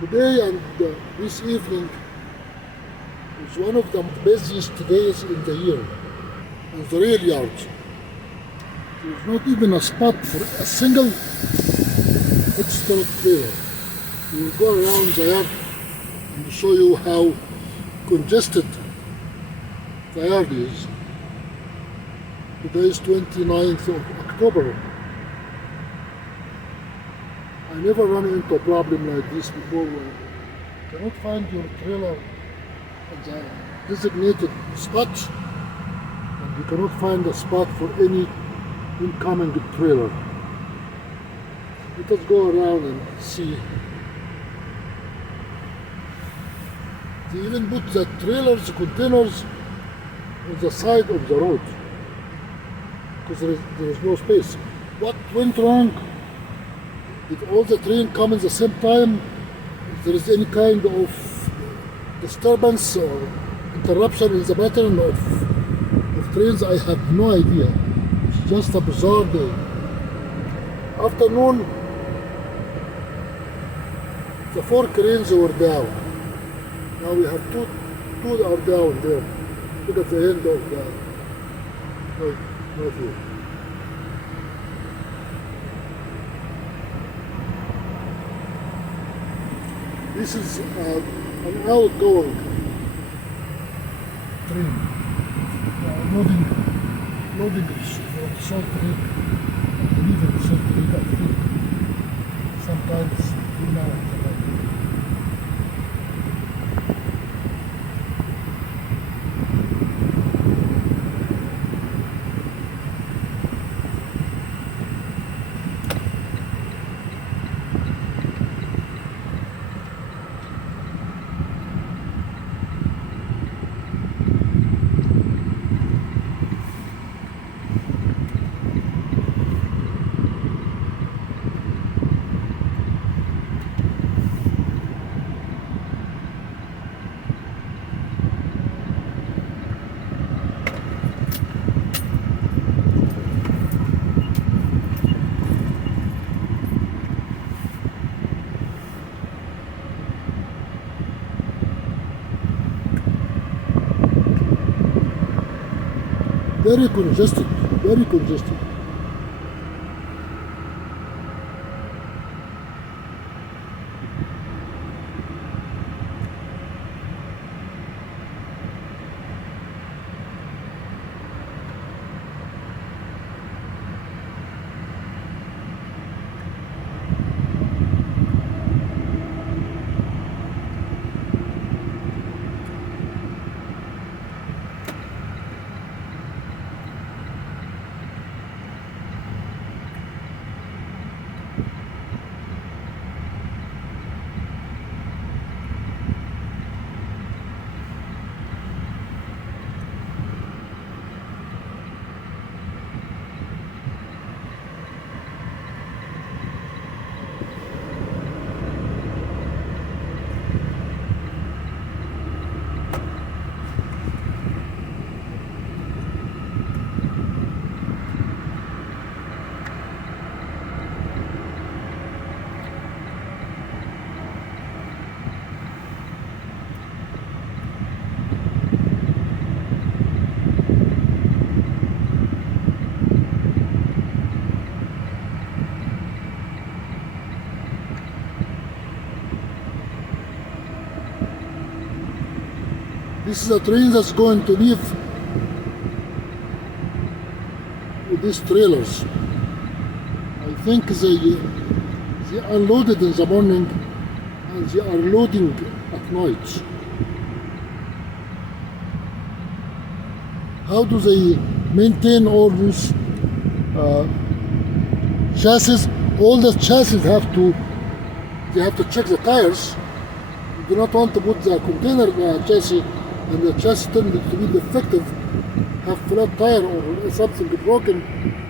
Today and this evening is one of the busiest days in the year in the rail yard. There's not even a spot for a single extra trailer. We will go around the yard and show you how congested the yard is. Today is 29th of October. I never run into a problem like this before where you cannot find your trailer at the designated spot and you cannot find a spot for any incoming trailer. Let us go around and see. They even put the trailers, the containers on the side of the road because there is no space. What went wrong? Did all the trains come at the same time? If there is any kind of disturbance or interruption in the pattern of trains, I have no idea. It's just a bizarre day. Afternoon, the 4 cranes were down. Now we have two are down there. Look at the end of the right here. This is an outgoing train. Loading for salt rig. I believe it's salt rig, I think. Sometimes you know it. Very congested, very congested. This is a train that's going to leave with these trailers. I think they unloaded in the morning and they are loading at night. How do they maintain all these chassis? All the chassis they have to check the tires. You do not want to put the container chassis and the chassis turned to be defective, have flat tire or something broken,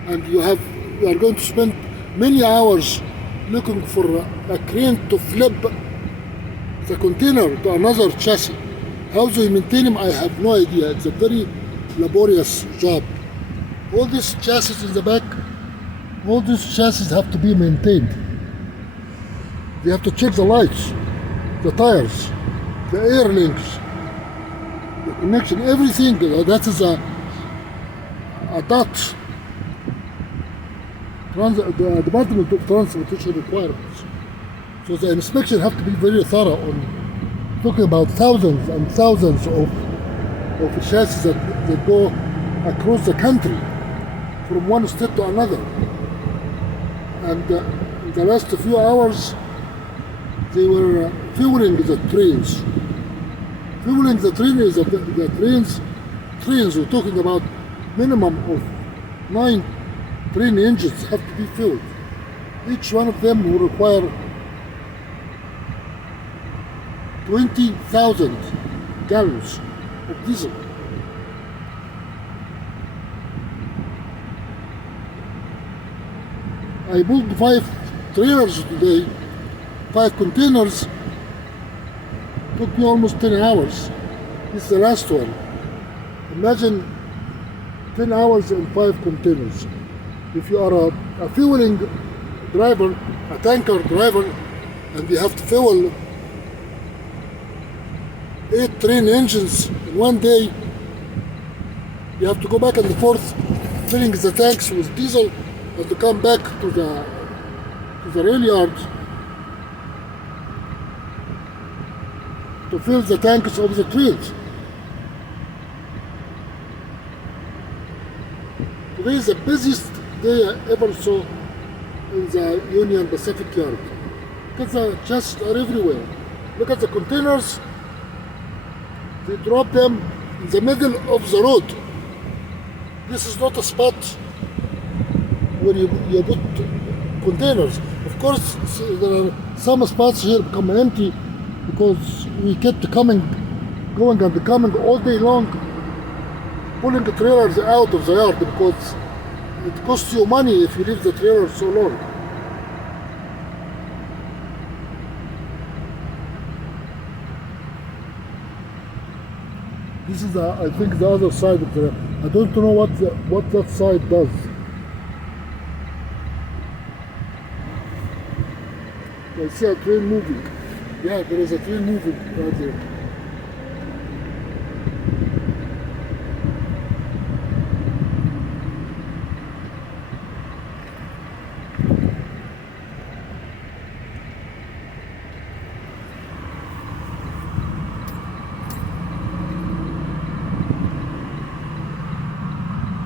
and you are going to spend many hours looking for a crane to flip the container to another chassis. How they maintain them, I have no idea. It's a very laborious job. All these chassis in the back, all these chassis have to be maintained. They have to check the lights. the tires, the air links, the connection, everything. That is a dot. The Department of Transportation requirements. So the inspection have to be very thorough on talking about thousands and thousands of chassis that go across the country from one state to another. And in the last few hours, they were fueling the trains. Fueling the train is the trains, we're talking about minimum of 9 train engines have to be filled. Each one of them will require 20,000 gallons of diesel. I booked 5 trailers today, 5 containers. Took me almost 10 hours. This is the last one. Imagine 10 hours and 5 containers. If you are a fueling driver, a tanker driver, and you have to fuel 8 train engines in one day, you have to go back and forth filling the tanks with diesel and to come back to the rail yard to fill the tanks of the trains. Today is the busiest day I ever saw in the Union Pacific Yard. Because the chests are everywhere. Look at the containers. They drop them in the middle of the road. This is not a spot where you put containers. Of course, there are some spots here become empty because we kept going and coming all day long, pulling the trailers out of the yard because it costs you money if you leave the trailer so long. This is, I think, the other side of the. I don't know what that side does. I see a train moving. Yeah, there is a train moving right there.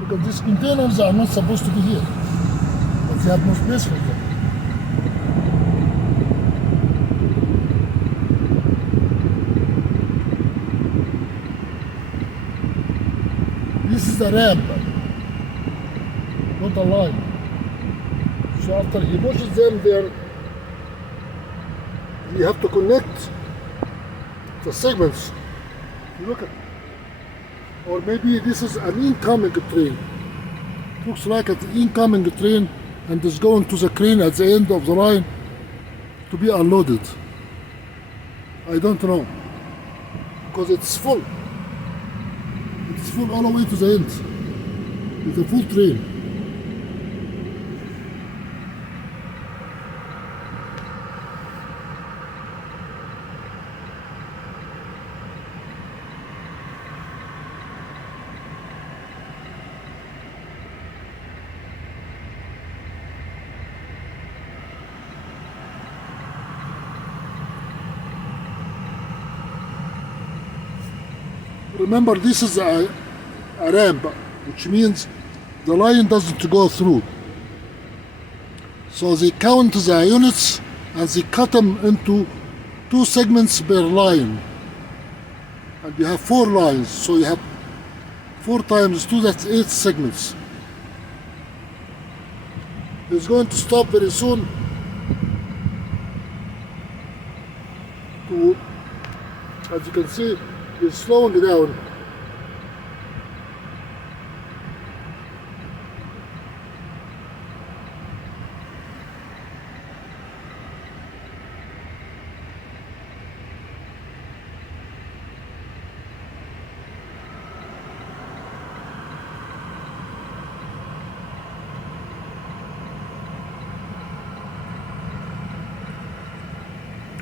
Because these containers are not supposed to be here. But they have no space for them. This is the ramp, not a line. So after he pushes them there, you have to connect the segments. You look at, or maybe this is an incoming train. It looks like an incoming train and is going to the crane at the end of the line to be unloaded. I don't know, because it's full. It's full all the way to the end. It's a full train. Remember, this is a ramp, which means the line doesn't go through. So they count the units and they cut them into 2 segments per line. And you have 4 lines, so you have 4 times 2, that's 8 segments. It's going to stop very soon. As you can see, it's slowing down.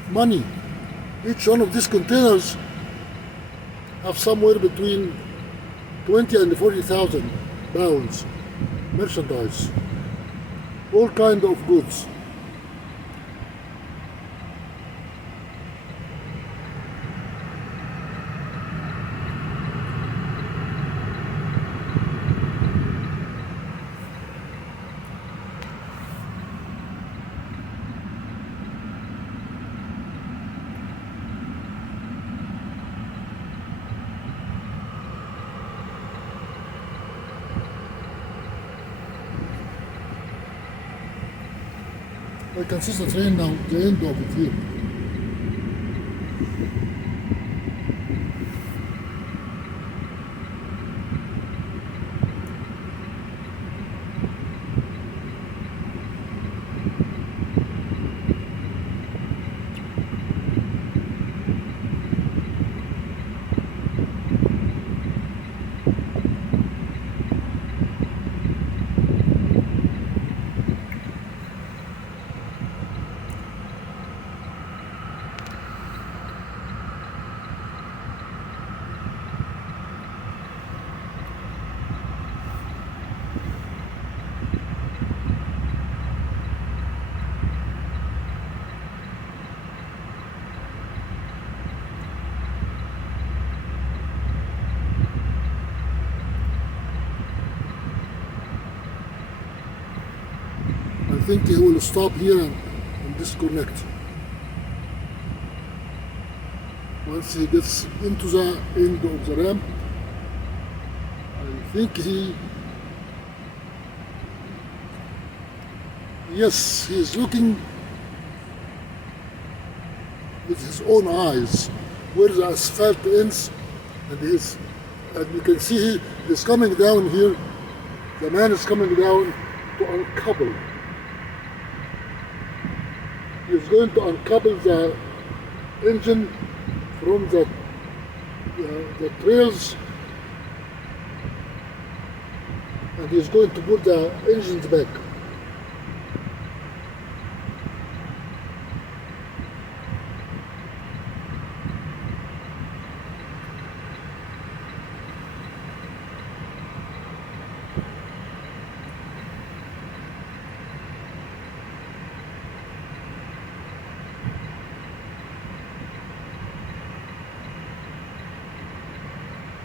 Money. Each one of these containers have somewhere between 20 and 40,000 pounds merchandise, all kind of goods. I can see the train now, the end of it here. I think he will stop here and disconnect. Once he gets into the end of the ramp, I think yes, he is looking with his own eyes where the asphalt ends, and you can see he is coming down here. The man is coming down to uncouple. He is going to uncouple the engine from the trails, and he is going to put the engines back.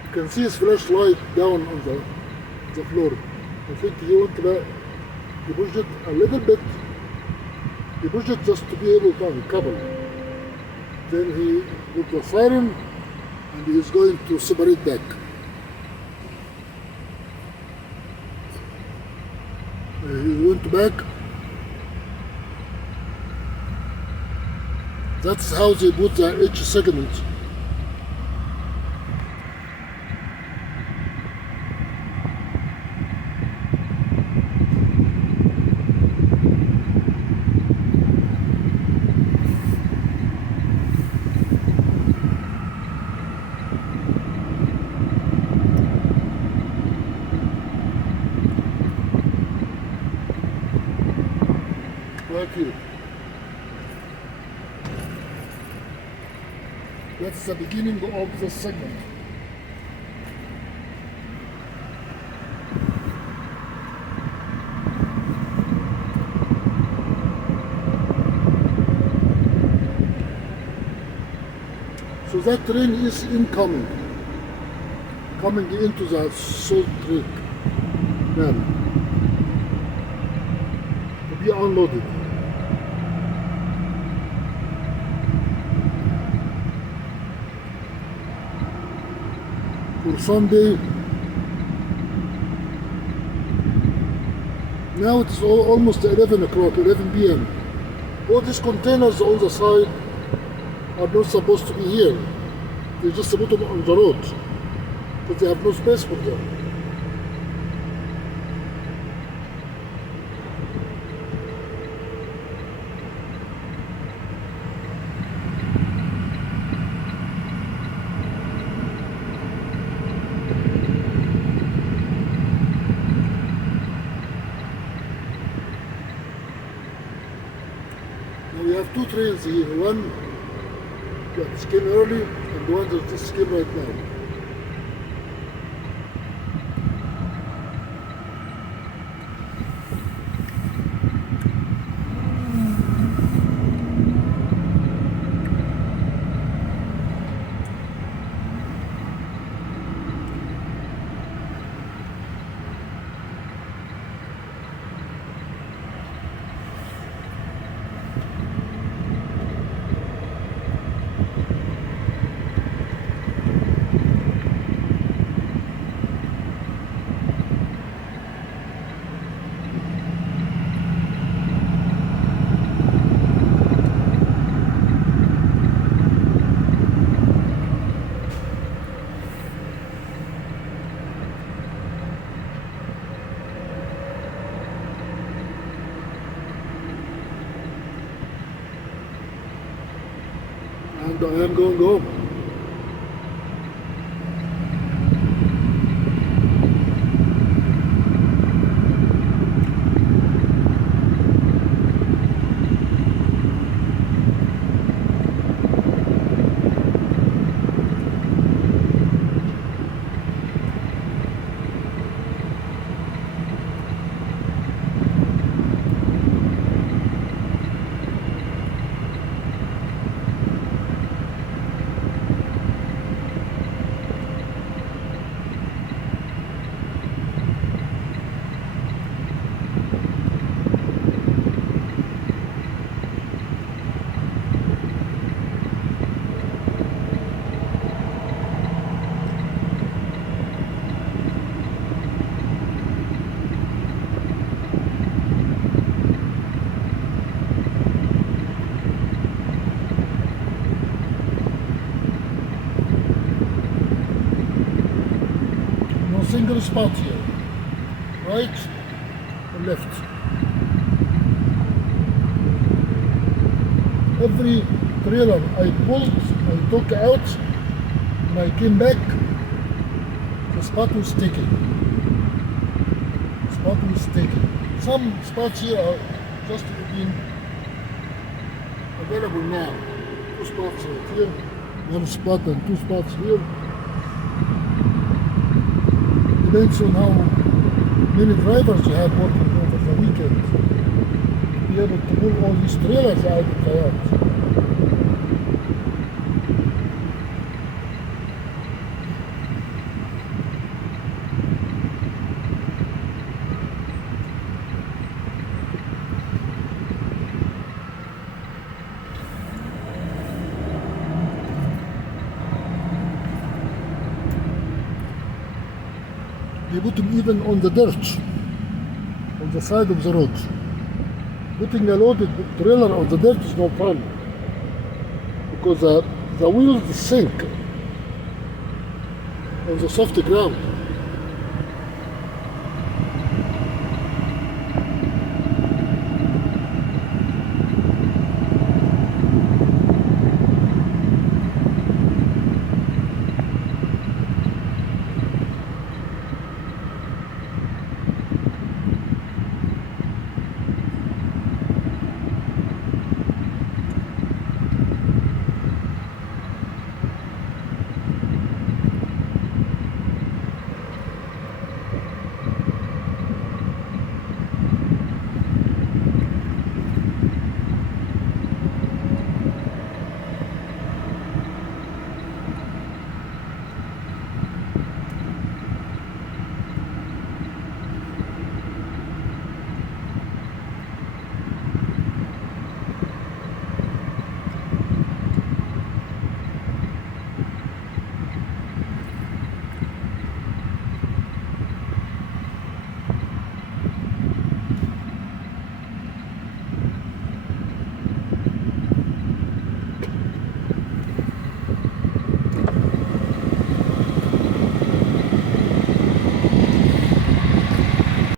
You can see his flashlight down on the floor. I think he pushed it a little bit. He pushed it just to be able to uncouple. Then he put the siren, and he is going to separate back. He went back. That's how they put the H segment. Right here. That's the beginning of the segment. So that train is incoming, coming into the Salt Creek now to be unloaded. For Sunday. Now it's almost 11 o'clock, 11 p.m. All these containers on the side are not supposed to be here. They just put them on the road, but they have no space for them. We have two trains here. One that came early and the ones that just came right now. And I am going home. No single spot here. Right or left. Every trailer I pulled, I took out, when I came back, the spot was taken. The spot was taken. Some spots here are just being available now. 2 spots right here, 1 spot and 2 spots here. Depends on how many drivers you have working over the weekend to be able to pull all these trailers out of the yard. They put them even on the dirt, on the side of the road. Putting a loaded trailer on the dirt is no fun, because the wheels sink on the soft ground.